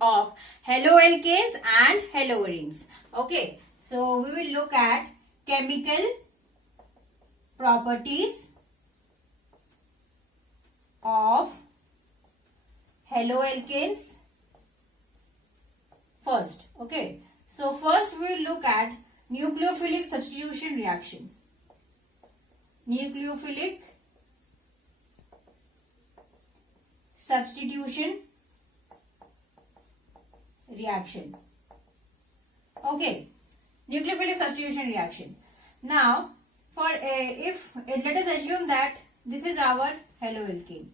of haloalkanes and haloarenes. Okay, so we will look at chemical properties of haloalkanes first. Okay, so first we will look at nucleophilic substitution reaction. Nucleophilic substitution reaction. Okay, nucleophilic substitution reaction. Now, for if let us assume that this is our haloalkane.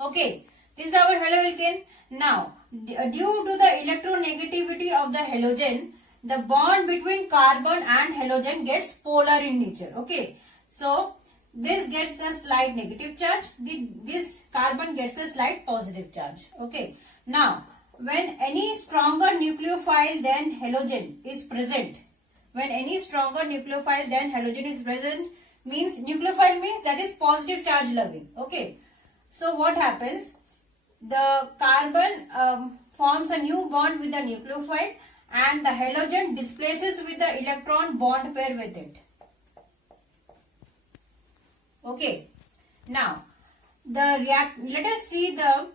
Okay, this is our haloalkane. Now, due to the electronegativity of the halogen, the bond between carbon and halogen gets polar in nature. Okay, so this gets a slight negative charge. This carbon gets a slight positive charge. Okay, now when any stronger nucleophile than halogen is present, means nucleophile means that is positive charge loving. Okay, so what happens? The carbon forms a new bond with the nucleophile and the halogen displaces with the electron bond pair with it. Okay, now let us see the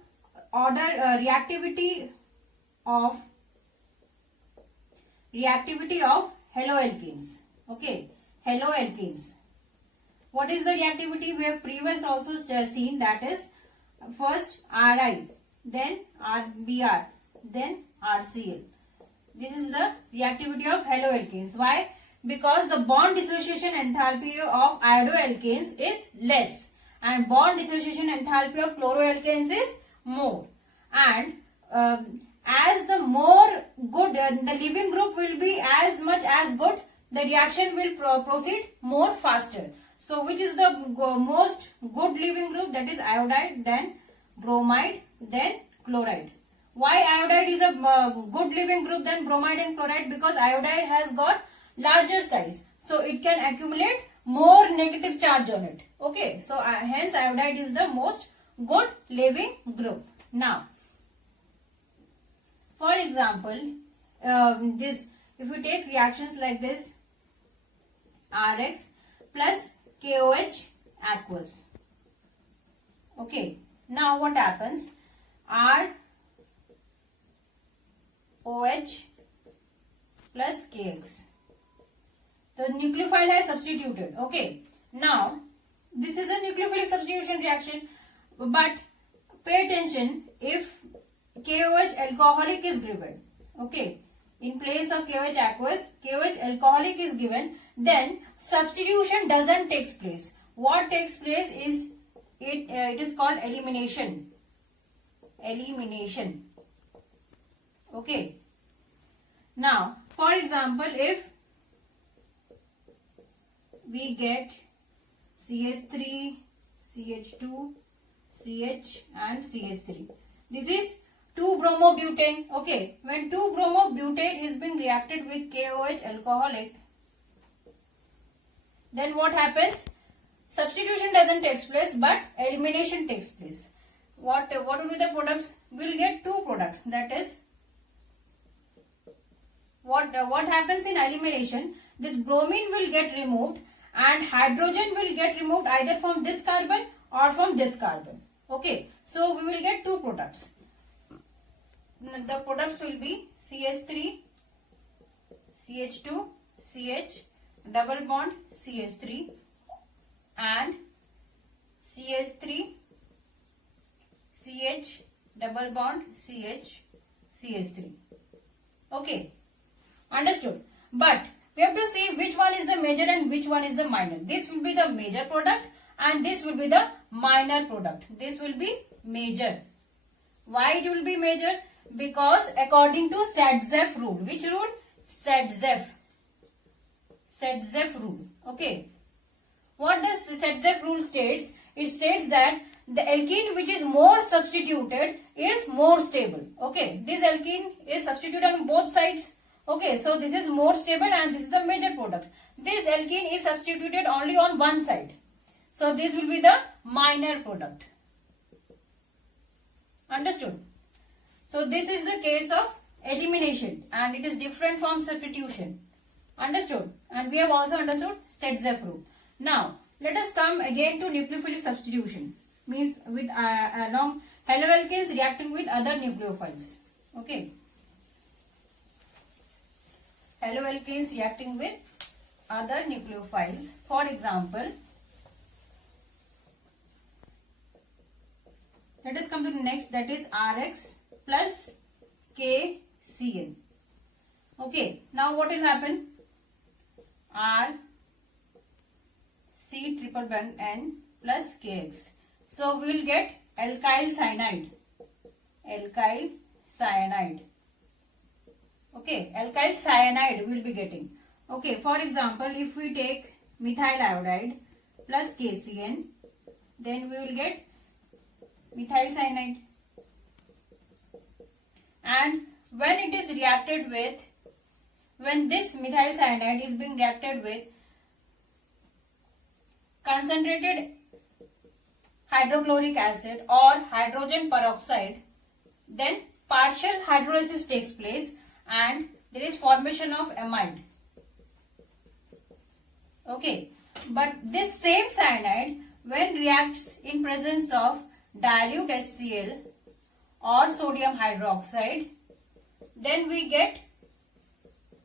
reactivity of haloalkanes. Okay, haloalkanes. What is the reactivity? We have previously also seen, that is first Ri, then RBr, then RCl. This is the reactivity of haloalkanes. Why? Because the bond dissociation enthalpy of iodoalkanes is less and bond dissociation enthalpy of chloroalkanes is more. And as the more good, the leaving group will be as much as good, the reaction will proceed more faster. So which is the most good leaving group? That is iodide, then bromide, then chloride. Why iodide is a good leaving group than bromide and chloride? Because iodide has got larger size, so it can accumulate more negative charge on it. Okay, so hence iodide is the most good leaving group. Now, for example, if you take reactions like this, Rx plus KOH aqueous. Okay, now what happens? ROH plus KX. The nucleophile has substituted. Okay, now this is a nucleophilic substitution reaction, but pay attention if KOH alcoholic is given. Okay, in place of KOH aqueous, KOH alcoholic is given, then substitution doesn't take place. What takes place is it is called elimination. Elimination. Okay. Now, for example, if we get CH3, CH2, CH and CH3. This is 2-bromobutane. Okay, when 2-bromobutane is being reacted with KOH alcoholic, then what happens? Substitution doesn't take place, but elimination takes place. What will be the products? We will get two products. That is, what happens in elimination? This bromine will get removed and hydrogen will get removed either from this carbon or from this carbon. Okay, so we will get two products. The products will be CH3, CH2, CH, double bond CH3 and CH3, CH, double bond CH, CH3. Okay, understood. But we have to see which one is the major and which one is the minor. This will be the major product and this will be the minor product. This will be major. Why it will be major? Because according to Sadzeff rule. Which rule? Sadzeff rule. Okay. What does Sadzeff rule states? It states that the alkene which is more substituted is more stable. Okay. This alkene is substituted on both sides. Okay. So this is more stable and this is the major product. This alkene is substituted only on one side. So this will be the minor product. Understood? So this is the case of elimination and it is different from substitution. Understood? And we have also understood Setzeff rule. Now let us come again to nucleophilic substitution. Means with along haloalkanes reacting with other nucleophiles. Okay. Haloalkanes reacting with other nucleophiles. For example, let us come to the next, that is Rx plus KCl. Okay, now what will happen? R C triple bond N plus KX. So we will get alkyl cyanide. Alkyl cyanide. Okay, alkyl cyanide we will be getting. Okay, for example, if we take methyl iodide plus KCN, then we will get methyl cyanide. And when it is reacted with, when this methyl cyanide is being reacted with concentrated hydrochloric acid or hydrogen peroxide, then partial hydrolysis takes place and there is formation of amide. Okay, but this same cyanide when reacts in presence of dilute HCl or sodium hydroxide, then we get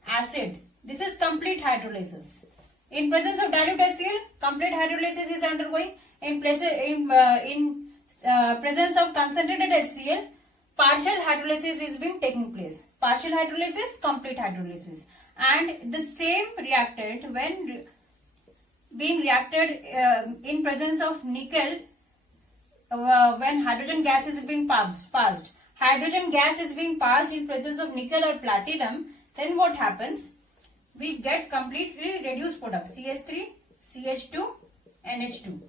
acid. This is complete hydrolysis. In presence of dilute HCl, complete hydrolysis is undergoing. In presence of concentrated HCl, partial hydrolysis is being taking place. Partial hydrolysis, complete hydrolysis. And the same reactant when being reacted in presence of nickel, when hydrogen gas is being passed, hydrogen gas is being passed in presence of nickel or platinum, then what happens? We get completely reduced product, CH3, CH2, NH2.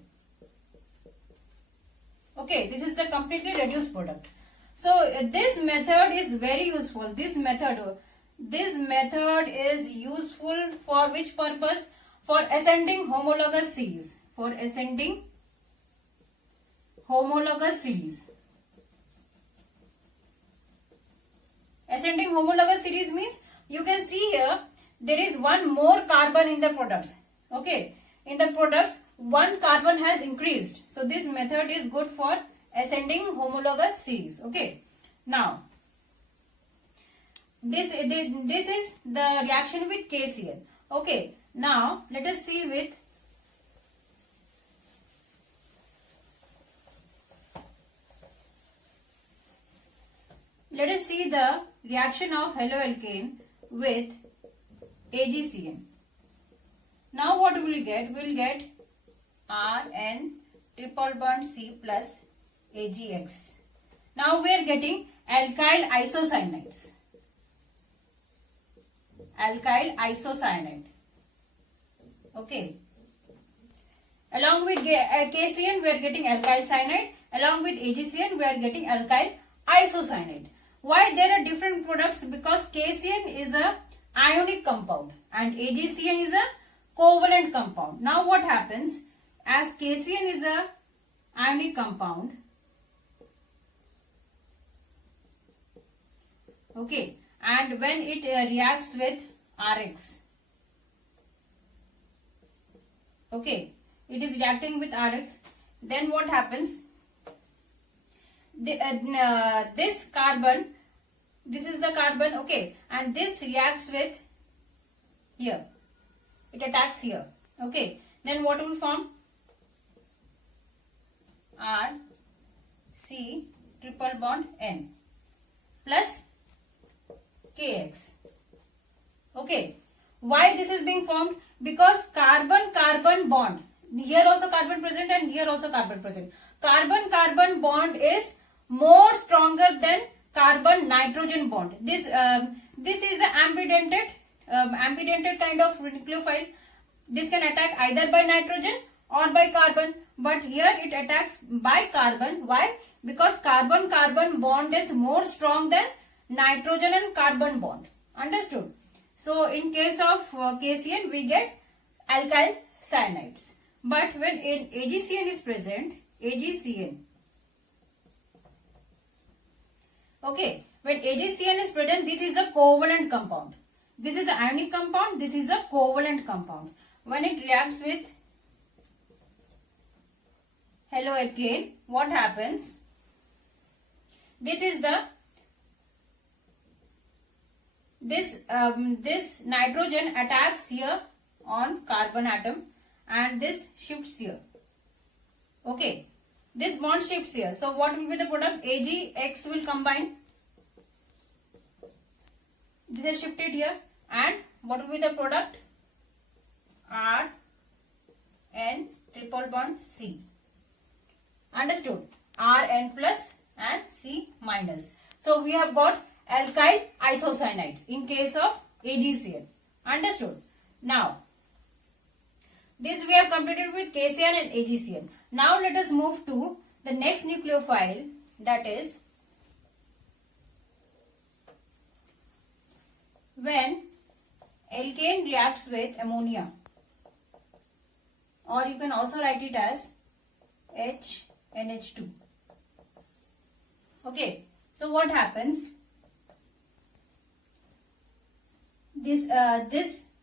Okay, this is the completely reduced product. So this method is very useful. This method is useful for which purpose? For ascending homologous series. For ascending homologous series. Ascending homologous series means you can see here there is one more carbon in the products. Okay, in the products one carbon has increased. So this method is good for ascending homologous series. Okay, now this is the reaction with KCl. Okay, now let us see with the reaction of haloalkane with AgCN. Now what will we get? We will get Rn triple bond C plus AgX. Now we are getting alkyl isocyanides. Alkyl isocyanide. Okay. Along with KCN we are getting alkyl cyanide. Along with AgCN we are getting alkyl isocyanide. Why there are different products? Because KCN is a ionic compound and AgCN is a covalent compound. Now what happens? As KCN is a ionic compound, okay, and when it reacts with Rx, okay, it is reacting with Rx, then what happens? This carbon, this is the carbon, okay, and this reacts with here, it attacks here, okay, then what will form? R C triple bond N plus KX. Okay, why this is being formed? Because carbon-carbon bond, here also carbon present and here also carbon present. Carbon-carbon bond is more stronger than carbon-nitrogen bond. This is an ambidentate kind of nucleophile. This can attack either by nitrogen or by carbon, but here it attacks by carbon. Why? Because carbon-carbon bond is more strong than nitrogen and carbon bond. Understood? So in case of KCN we get alkyl cyanides, but when AgCN is present, AgCN, Okay, when AgCN is present, this is a covalent compound. This is an ionic compound, this is a covalent compound. When it reacts with haloalkane, what happens? This nitrogen attacks here on carbon atom and this shifts here. Okay, this bond shifts here. So what will be the product? AgX will combine. This is shifted here, and what will be the product? Rn triple bond C. Understood? Rn plus and C minus. So we have got alkyl isocyanides in case of AgCN. Understood? Now, this we have completed with KCN and AgCN. Now let us move to the next nucleophile, that is when alkane reacts with ammonia, or you can also write it as HNH2. Okay, so what happens? This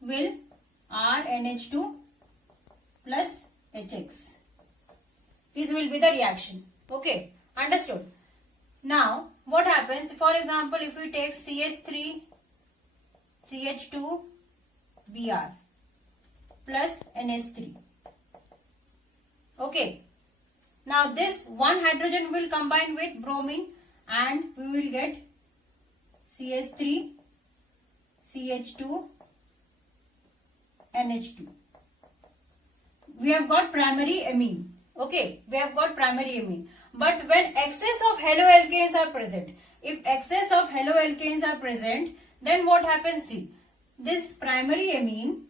will RNH2 plus HX. This will be the reaction. Okay, understood. Now, what happens? For example, if we take CH3 CH2 Br plus NH3. Okay. Now this one hydrogen will combine with bromine and we will get CH3 CH2 NH2. We have got primary amine. Okay, we have got primary amine. But when excess of haloalkanes are present, if excess of haloalkanes are present, then what happens? See, this primary amine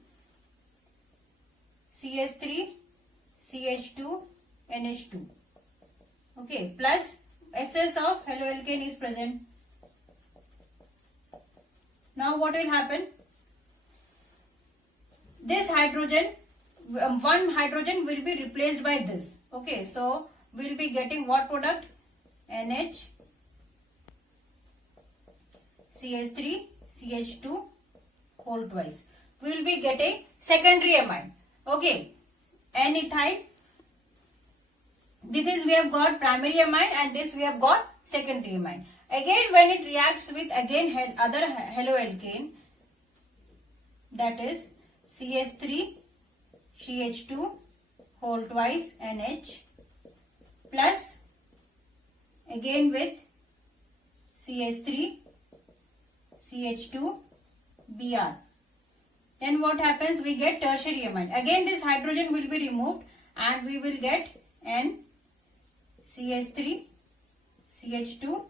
CH3 CH2 NH2, okay, plus excess of haloalkane is present. Now what will happen? This hydrogen, one hydrogen will be replaced by this. Okay, so we will be getting what product? NH CH3 CH2 whole twice. We will be getting secondary amine. Okay, N-ethyl. This is we have got primary amine and this we have got secondary amine. Again, when it reacts with again other haloalkane, that is CH3 CH2 whole twice NH plus again with CH3 CH2 Br. Then what happens? We get tertiary amine. Again this hydrogen will be removed and we will get N CH3 CH2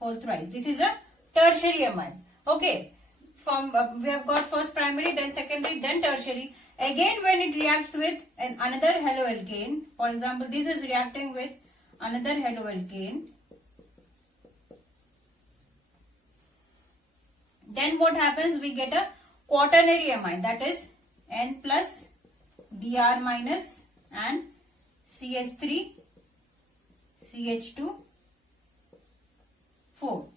whole thrice. This is a tertiary amine. Okay. From we have got first primary, then secondary, then tertiary. Again when it reacts with another haloalkane, for example this is reacting with another haloalkane, then what happens? We get a quaternary amine, that is N plus Br minus and CH3 CH2 4.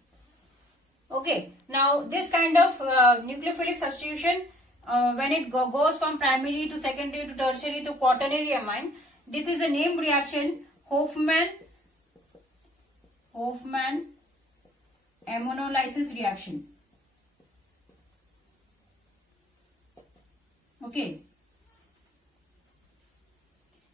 Okay, now this kind of nucleophilic substitution, when it goes from primary to secondary to tertiary to quaternary amine, this is a named reaction, Hofmann ammonolysis reaction. Okay,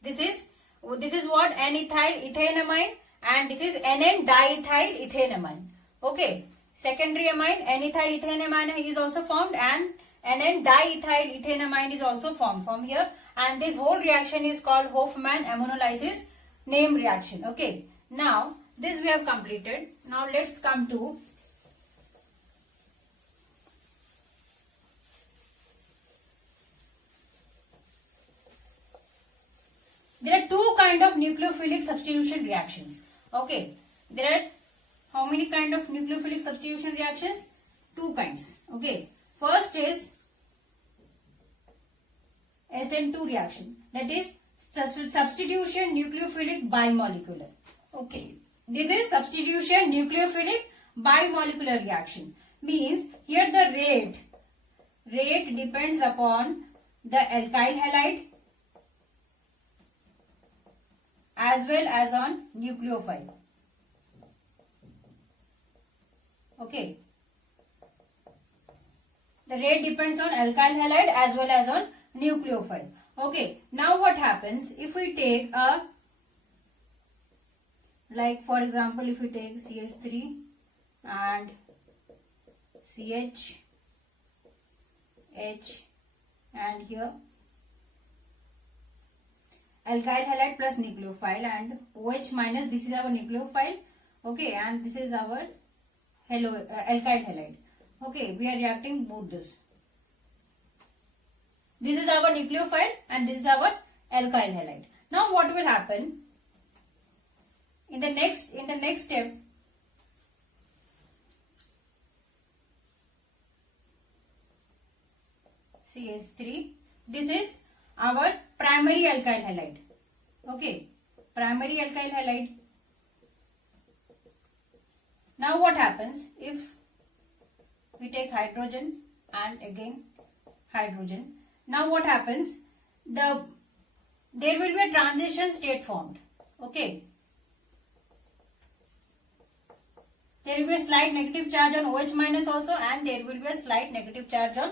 this is what N-ethyl ethanamine and this is NN diethyl ethanamine. Okay, secondary amine N-ethyl ethanamine is also formed and NN diethyl ethanamine is also formed from here, and this whole reaction is called Hofmann ammonolysis name reaction. Okay, now this we have completed. Now let's come to there are two kind of nucleophilic substitution reactions. Okay, there are how many kind of nucleophilic substitution reactions? Two kinds. Okay, first is SN2 reaction, that is substitution nucleophilic bimolecular. Okay, this is substitution nucleophilic bimolecular reaction. Means here the rate depends upon the alkyl halide as well as on nucleophile. Okay. The rate depends on alkyl halide as well as on nucleophile. Okay. Now what happens if we take a, like for example, if we take CH3 and CH, H and here alkyl halide plus nucleophile and OH minus, this is our nucleophile, okay, and this is our alkyl halide. Okay, we are reacting both this. This is our nucleophile and this is our alkyl halide. Now what will happen in the next step? CH3, this is our primary alkyl halide. Okay, primary alkyl halide. Now what happens if we take hydrogen and again hydrogen? Now what happens? There will be a transition state formed. Okay. There will be a slight negative charge on OH minus also, and there will be a slight negative charge on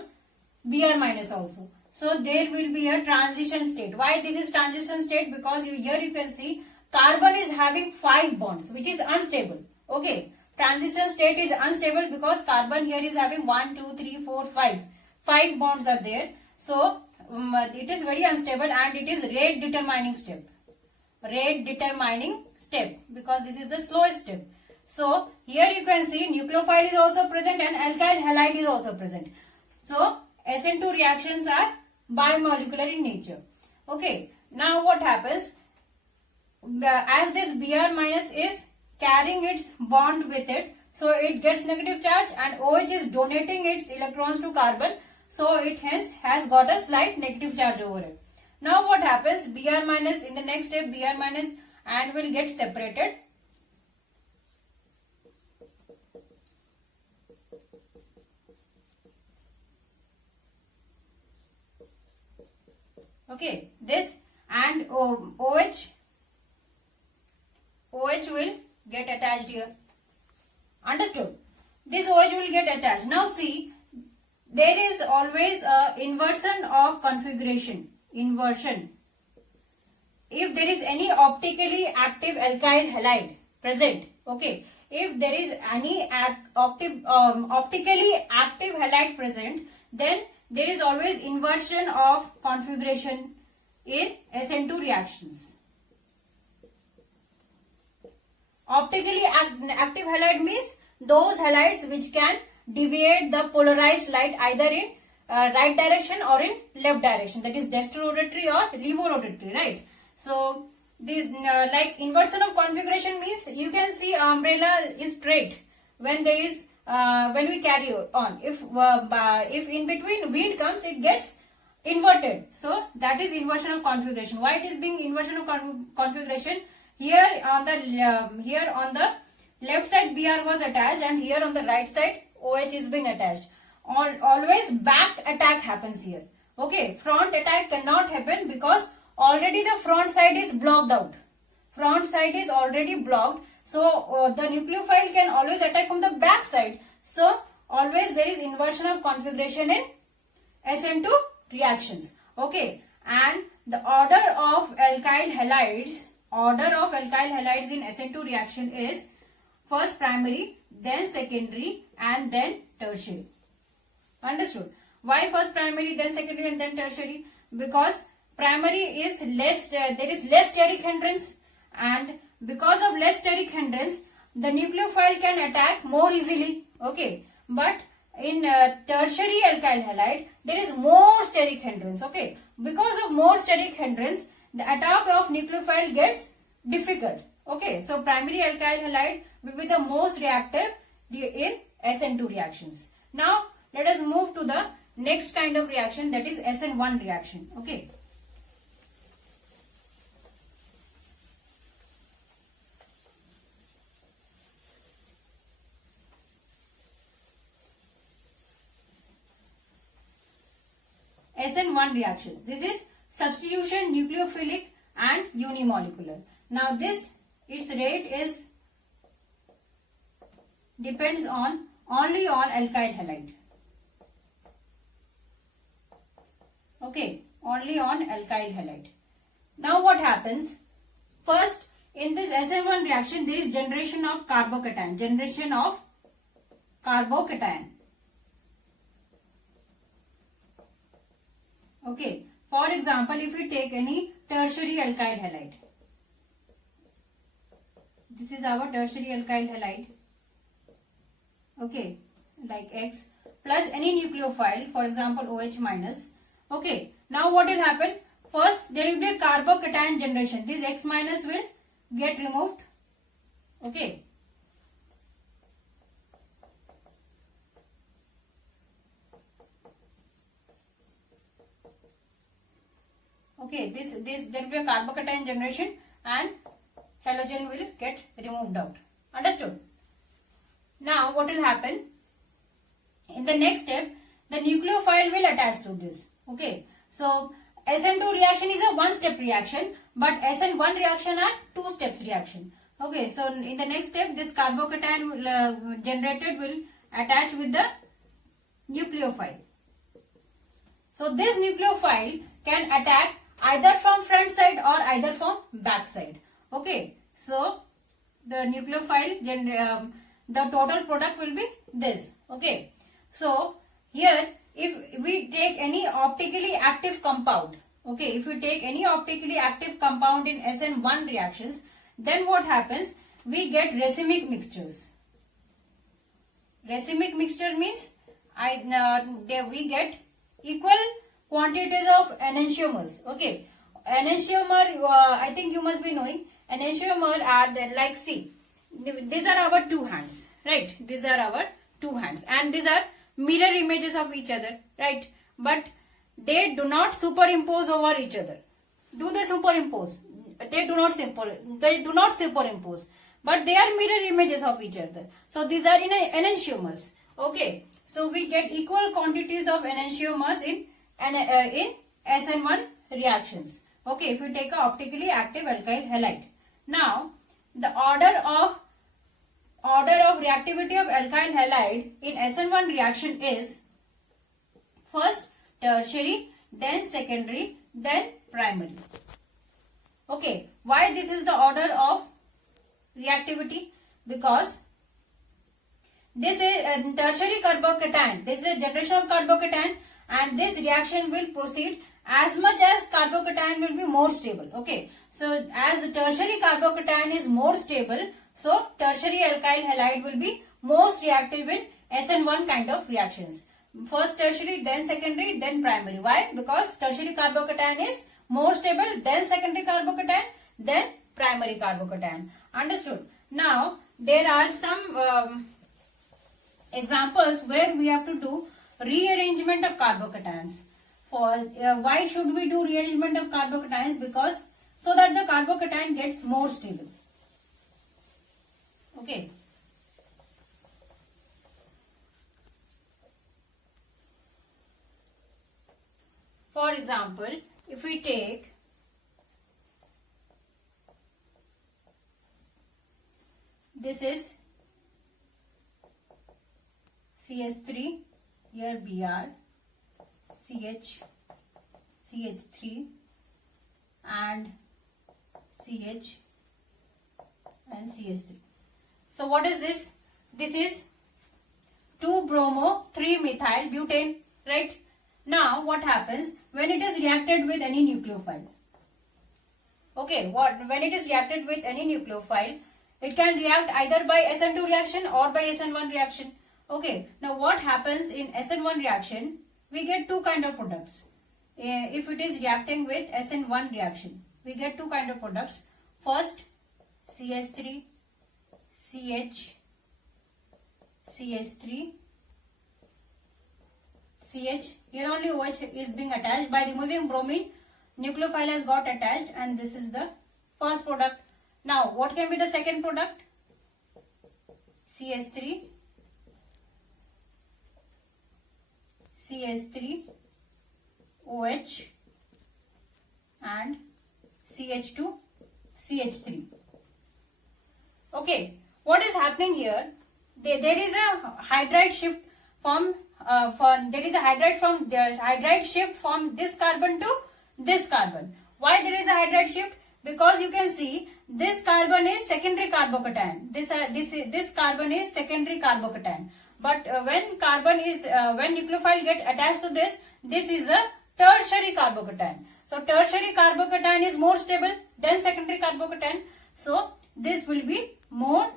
Br minus also. So there will be a transition state. Why this is transition state? Because here you can see carbon is having 5 bonds, which is unstable. Okay. Transition state is unstable because carbon here is having 1, 2, 3, 4, 5. 5 bonds are there. So it is very unstable and it is rate determining step. Rate determining step, because this is the slowest step. So here you can see nucleophile is also present and alkyl halide is also present. So SN2 reactions are bimolecular in nature. Okay. Now what happens? As this Br minus is carrying its bond with it, so it gets negative charge, and OH is donating its electrons to carbon, so it hence has got a slight negative charge over it. Now what happens? Br minus, in the next step Br minus and will get separated. Okay, this and OH will get attached here. Understood? This OH will get attached. Now see, there is always a inversion of configuration. Inversion. If there is any optically active alkyl halide present, okay, if there is any optically active halide present, then there is always inversion of configuration in SN2 reactions. Optically active halide means those halides which can deviate the polarized light either in right direction or in left direction, that is dextrorotatory or levorotatory, right? So this like inversion of configuration means you can see umbrella is straight when there is when we carry on. If in between wind comes, it gets inverted. So that is inversion of configuration. Why it is being inversion of configuration? Here on the left side Br was attached, and here on the right side OH is being attached. Always back attack happens here. Okay, front attack cannot happen because already the front side is blocked out. Front side is already blocked. So the nucleophile can always attack from the back side. So always there is inversion of configuration in SN2 reactions. Okay, and the order of alkyl halides in SN2 reaction is first primary, then secondary, and then tertiary. Understood? Why first primary, then secondary, and then tertiary? Because primary is less, there is less steric hindrance, and because of less steric hindrance, the nucleophile can attack more easily. Okay, but in tertiary alkyl halide, there is more steric hindrance. Okay, because of more steric hindrance, the attack of nucleophile gets difficult. Okay, so primary alkyl halide will be the most reactive in SN2 reactions. Now let us move to the next kind of reaction, that is SN1 reaction. Okay. SN1 reactions. This is substitution, nucleophilic and unimolecular. Now this, its rate is depends on only on alkyl halide. Okay, only on alkyl halide. Now what happens? First, in this SN1 reaction, there is generation of carbocation. Generation of carbocation. Okay. For example, if we take any tertiary alkyl halide. This is our tertiary alkyl halide. Okay. Like X plus any nucleophile, for example OH minus. Okay. Now what will happen? First, there will be a carbocation generation. This X minus will get removed. Okay. Okay, there will be a carbocation generation and halogen will get removed out. Understood? Now what will happen? In the next step, the nucleophile will attach to this. Okay. So SN2 reaction is a one-step reaction, but SN1 reaction are two-steps reaction. Okay. So in the next step, this carbocation generated will attach with the nucleophile. So this nucleophile can attack either from front side or either from back side. Okay. So the nucleophile, the total product will be this. Okay. So here, if we take any optically active compound, okay, if we take any optically active compound in SN1 reactions, then what happens? We get racemic mixtures. Racemic mixture means we get equal quantities of enantiomers. Okay, enantiomer, I think you must be knowing. Enantiomer are like, see, these are our two hands, right? These are our two hands, and these are mirror images of each other, right? But they do not superimpose over each other. Do they superimpose? They do not superimpose. But they are mirror images of each other. So these are in enantiomers. Okay. So we get equal quantities of enantiomers in SN1 reactions. Okay. If we take a optically active alkyl halide. Now the order of reactivity of alkyl halide in SN1 reaction is first tertiary, then secondary, then primary. Okay, why this is the order of reactivity? Because this is tertiary carbocation, this is a generation of carbocation, and this reaction will proceed as much as carbocation will be more stable. Okay, so as the tertiary carbocation is more stable, so tertiary alkyl halide will be most reactive in SN1 kind of reactions. First tertiary, then secondary, then primary. Why? Because tertiary carbocation is more stable, then secondary carbocation, then primary carbocation. Understood? Now there are some examples where we have to do rearrangement of carbocations. For why should we do rearrangement of carbocations? Because so that the carbocation gets more stable. Okay. For example, if we take this is CH3, here Br, CH3 and CH and CH3. So what is this? This is 2-bromo-3-methyl butane, right? Now what happens when it is reacted with any nucleophile? Okay, when it is reacted with any nucleophile, it can react either by SN2 reaction or by SN1 reaction. Okay, now what happens in SN1 reaction? We get two kind of products. If it is reacting with SN1 reaction, we get two kind of products. First, CH3, CH3, CH, here only OH is being attached. By removing bromine, nucleophile has got attached, and this is the first product. Now, what can be the second product? CH3, OH and CH2 CH3. Okay, what is happening here? There is a hydride shift from hydride shift from this carbon to this carbon. Why there is a hydride shift? Because you can see this carbon is secondary carbocation. This carbon is secondary carbocation. But when nucleophile get attached to this is a tertiary carbocation. So tertiary carbocation is more stable than secondary carbocation. So this will be more.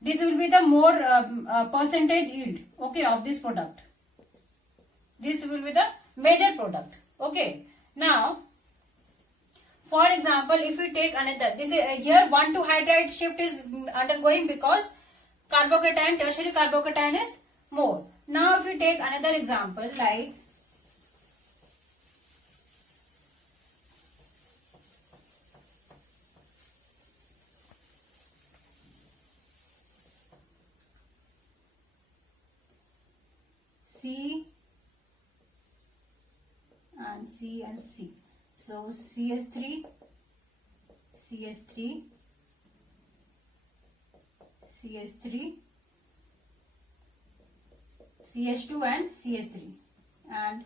This will be the more percentage yield, okay, of this product. This will be the major product. Okay. Now, for example, if we take another, this is here 1,2 hydride shift is undergoing because carbocation, tertiary carbocation is more. Now, if we take another example like C and C and C. So CS3, CS3, CS3, CH2 and CS3 and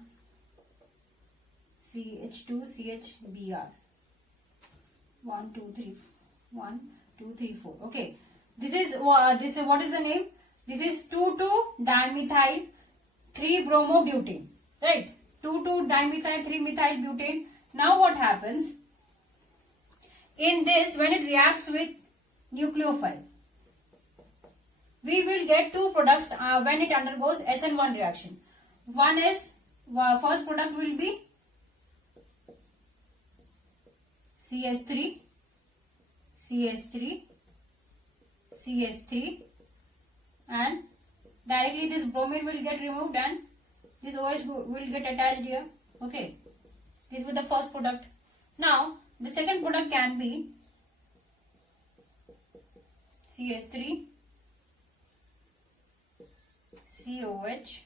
CH2, CHBr. 1, 2, 3, 1, 2, 3, 4. Okay. This is what is the name? This is 2,2-dimethyl 3-bromobutane, right? 2,2-dimethyl 3-methyl butane. Now what happens? In this, when it reacts with nucleophile, we will get two products when it undergoes SN1 reaction. One is, first product will be CS3, CS3, CS3, and directly this bromine will get removed and this OH will get attached here. Okay, this will be the first product. Now the second product can be CS3, COH,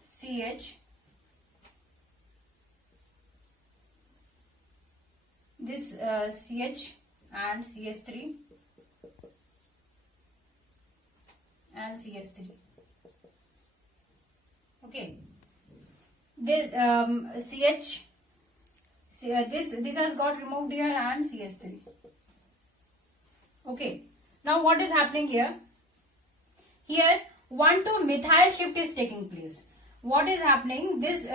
CH, this CH and CS3 and CS3. Okay, this CH, this has got removed here and CS3. Okay, now what is happening here? Here 1,2-methyl shift is taking place. What is happening? This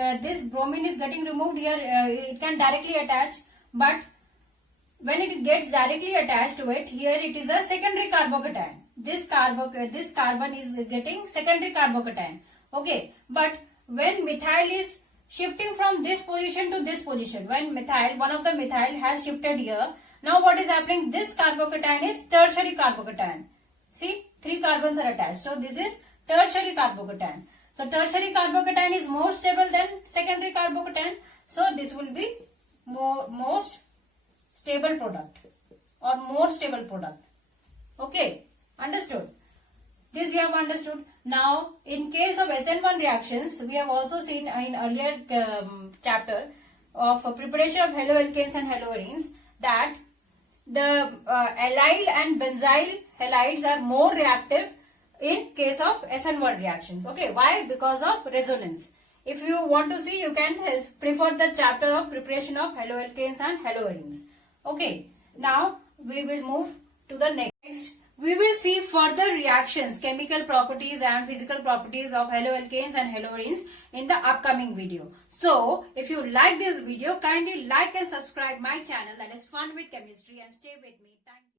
bromine is getting removed here. It can directly attach, but when it gets directly attached to it, here it is a secondary carbocation. This carbon is getting secondary carbocation. Okay, but when methyl is shifting from this position to this position, when one of the methyl has shifted here, now what is happening? This carbocation is tertiary carbocation. See, 3 carbons are attached. So this is tertiary carbocation. So tertiary carbocation is more stable than secondary carbocation. So this will be most stable product or more stable product. Okay, understood? This we have understood. Now, in case of SN1 reactions, we have also seen in earlier chapter of preparation of haloalkanes and haloarenes that the allyl and benzyl halides are more reactive in case of SN1 reactions. Okay, why? Because of resonance. If you want to see, you can prefer the chapter of preparation of haloalkanes and haloarenes. Okay, now we will move to the next. We will see further reactions, chemical properties and physical properties of haloalkanes and haloarenes in the upcoming video. So, if you like this video, kindly like and subscribe my channel, that is Fun with Chemistry, and stay with me. Thank you.